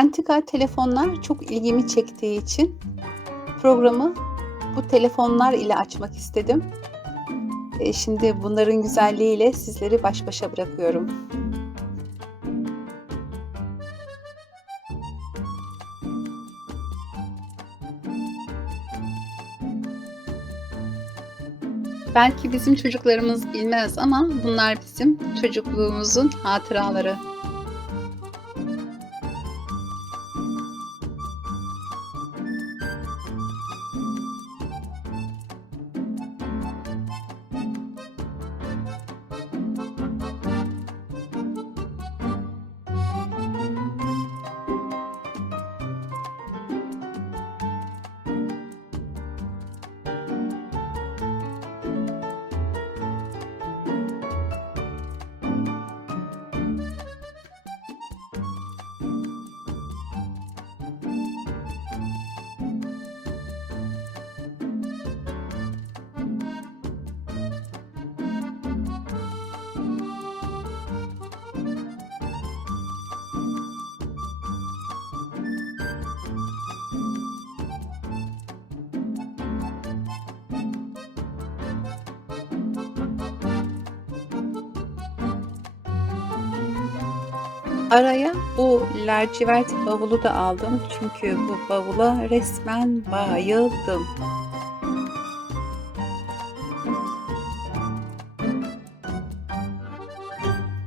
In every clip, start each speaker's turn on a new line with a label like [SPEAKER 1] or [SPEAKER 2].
[SPEAKER 1] Antika telefonlar çok ilgimi çektiği için programı bu telefonlar ile açmak istedim. E, şimdi bunların güzelliğiyle sizleri baş başa bırakıyorum. Belki bizim çocuklarımız bilmez ama bunlar bizim çocukluğumuzun hatıraları. Araya bu lacivert bavulu da aldım çünkü bu bavula resmen bayıldım.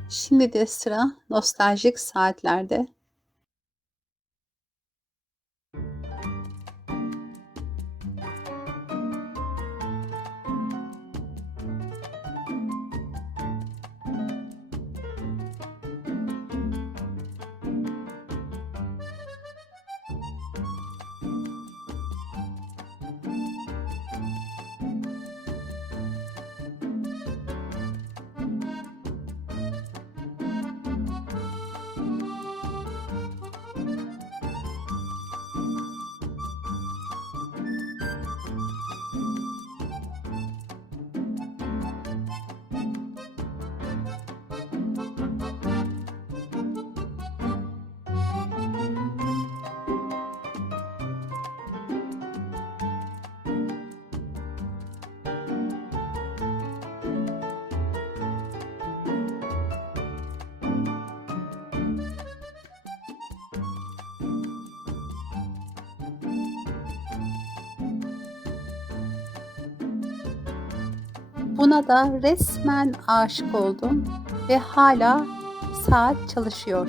[SPEAKER 1] Şimdi de sıra nostaljik saatlerde. Buna da resmen aşık oldum ve hala saat çalışıyor.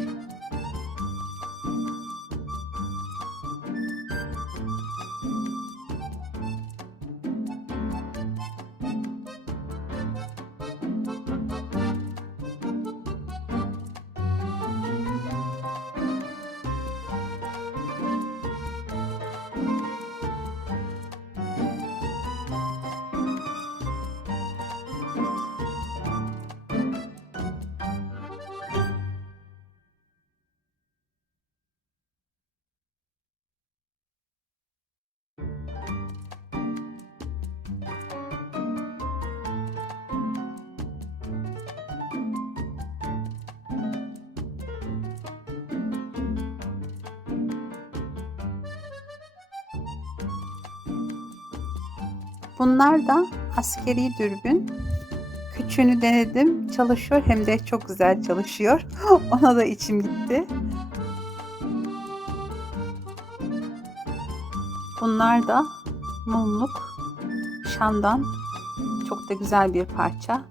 [SPEAKER 1] Bunlar da askeri dürbün. Küçüğünü denedim. Çalışıyor hem de çok güzel çalışıyor. Ona da içim gitti. Bunlar da mumluk. Şam'dan çok da güzel bir parça.